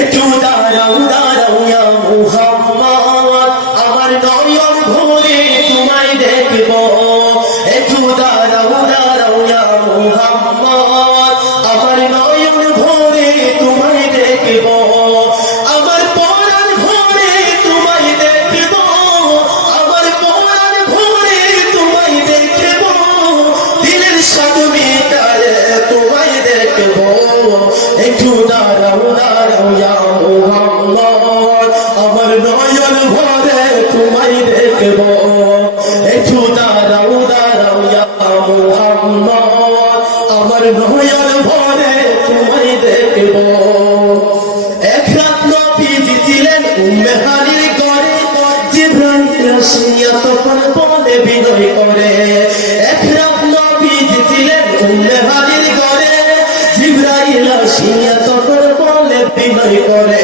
একটু দাঁড়াও দাঁড়াও ইয়া মুহাম্মদ, আমার নয়ন ভরে তোমায় দেখব। একটু দাঁড়াও দাঁড়াও ইয়া মুহাম্মদ, আমার নয়ন ভরে তোমায় দেখব। আমার পরাণ ভরে তোমায় দেখব, আমার পরাণ ভরে তোমায় দেখব। দিলের স্বাদ মিটায়ে তোমায় দেখব। একটু দাঁড়াও দাঁড়াও ইয়া মুহাম্মদ, আমার নয়ন ভরে তোমায় দেখব। একটু দাঁড়াও দাঁড়াও ইয়া মুহাম্মদ, আমার নয়ন ভরে তোমায় দেখব। এক রাত নবীজি ছিলেন উম্মে হানির ঘরে, জিবরাইল আসিয়া তখন বলে বিনয় করে। এক রাত নবীজি ছিলেন উম্মে হানির ঘরে, জিবরাইল আসিয়া তখন বলে বিনয় করে।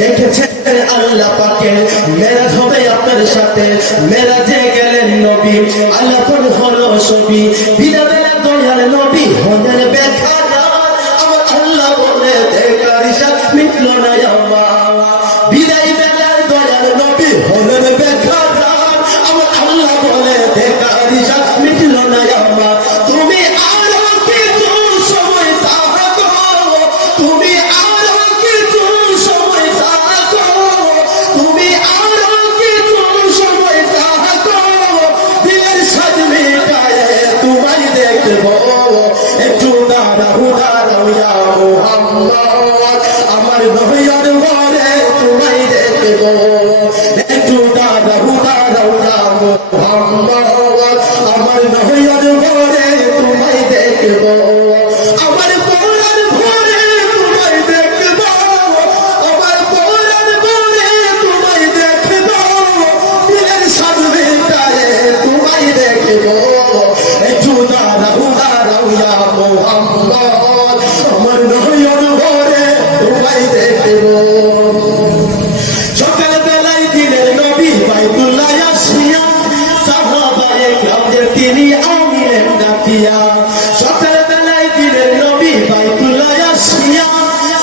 দেখেছেন আল্লাহ পাকে মেরাজ হবে আপনার সাথে, মেরাজে গেলেন নবী, আল্লাহ পর হলো ছবি। বিদাবেলা দয়াল নবী হলেন বেখানার, আমার আল্লাহ বলে দেখার ইশারা মিটলো না আমার। বিদায় বেলার দয়াল নবী হলেন বেখানার, আমার আল্লাহ বলে দেখার ইশারা মিটলো না আমার। তুমি আরো কিছু সময় থাকো, তুমি আরো কিছু সময় থাকো, তুমি আরো কিছু সময় থাকো। দিলের স্বাদ মিটায়ে তোমায় দেখব। একটু দাঁড়াও দাঁড়াও ইয়া মুহাম্মদ, আমার নয়ন ভরে তোমায় দেখব। একটু দাঁড়াও দাঁড়াও ইয়া মুহাম্মদ, আমার নয়ন ভরে তোমায় দেখব। আমার পরাণ ভরে তোমায় দেখব, আমার পরাণ ভরে তোমায় দেখব। দিলের স্বাদ মিটায়ে তোমায় দেখব। একটু দাঁড়াও দাঁড়াও ইয়া মুহাম্মদ, আমার নয়ন ভরে তোমায় দেখব। সকাল বেলায় দিনের নবী বাইতুল্লাহ আসিয়া, সাহাবায়ে কেরামদের তিনি আনিলেন ডাকিয়া। সকাল বেলায় দিনের নবী বাইতুল্লাহ আসিয়া,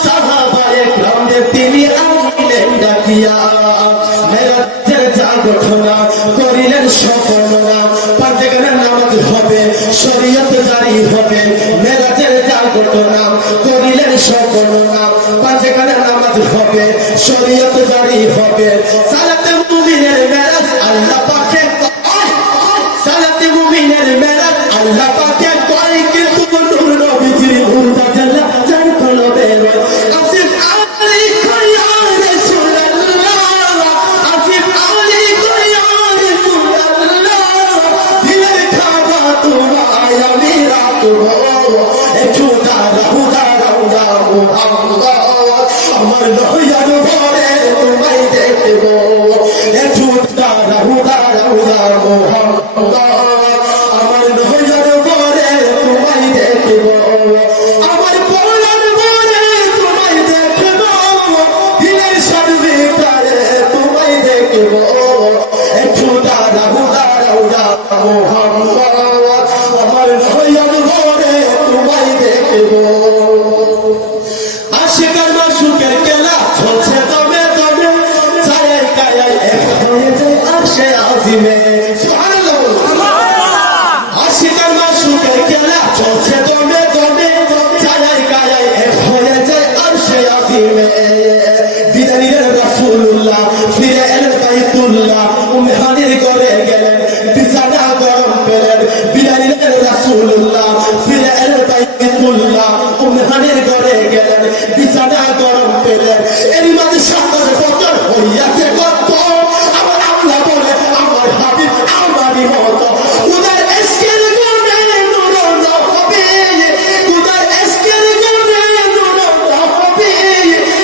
সাহাবায়ে কেরামদের তিনি আনিলেন ডাকিয়া। মেরাজের জাগরণা করিলেন সকলরা, পাঁচ জায়গার নামাজ হবে, শরীয়ত জারি হবে। মেরাজের জাগরণা করিলেন সকলরা, পাঁচ জায়গার নামাজ হবে, শরীয়ত জারি হবে। সালাতে মুমিনের মেরাজ আল্লাহ পাকে কয়, সালাতে মুমিনের মেরাজ আল্লাহ পাকে কয়, কিন্তু নূর নবীজির মুর্দা জাল্লা জান কলবে রয়। আসিফ আলী কয়া রাসূলুল্লাহ, আসিফ আলী কয়া রাসূলুল্লাহ, দিলের খাবা তোমায় আমি রাখবো। একটু দাঁড়াও দাঁড়াও ইয়া মুহাম্মদ, আমার নয়ন ভরে তোমায় দেখব। একটু দাঁড়াও দাঁড়াও ইয়া মুহাম্মদ, আমার নয়ন ভরে তোমায় দেখব। আমার পরাণ ভরে তোমায় দেখব, দিলের স্বাদ মিটায়ে তোমায় দেখব। একটু দাঁড়াও দাঁড়াও ইয়া মুহাম্মদ, আমার নয়ন ভরে তোমায় দেখব। আশিকার মাশুকের খেলা চলছে দমে দমে, ছায়ায় কায়ায় এক হয়ে যায় আরশে আজিমে। সুবহানাল্লাহ। আশিকার মাশুকের খেলা চলছে দমে দমে, ছায়ায় কায়ায় এক হয়ে যায় আরশে আজিমে। বিদারিলেন রাসূলুল্লাহ, ফিরে এলেন বাইতুল্লাহ, উম্মে হানির ঘরে গেলেন, বিছানা গরম পেলেন। বিদারিলেন রাসূলুল্লাহ, ফিরে এলেন বাইতুল্লাহ, উম্মে হানির ঘরে গেলেন, বিছানা গরম পেলেন। এর মাঝে সাতার বছর হইয়াছে কত, আমার আল্লাহ বলে আমার হাবিব আমারই মতো। উদার এসকের গুণে নূর নবী, উদার এসকের গুণে নূর নবী,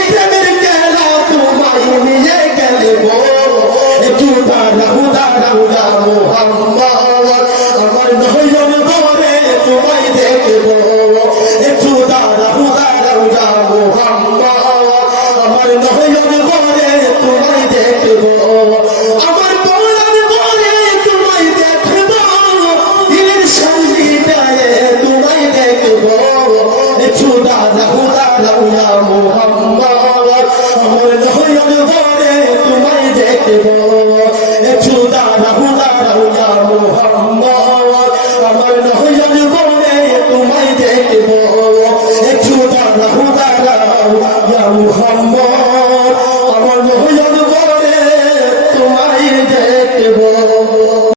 প্রেমের আমার নয়ন ভরে তোমায় দেখব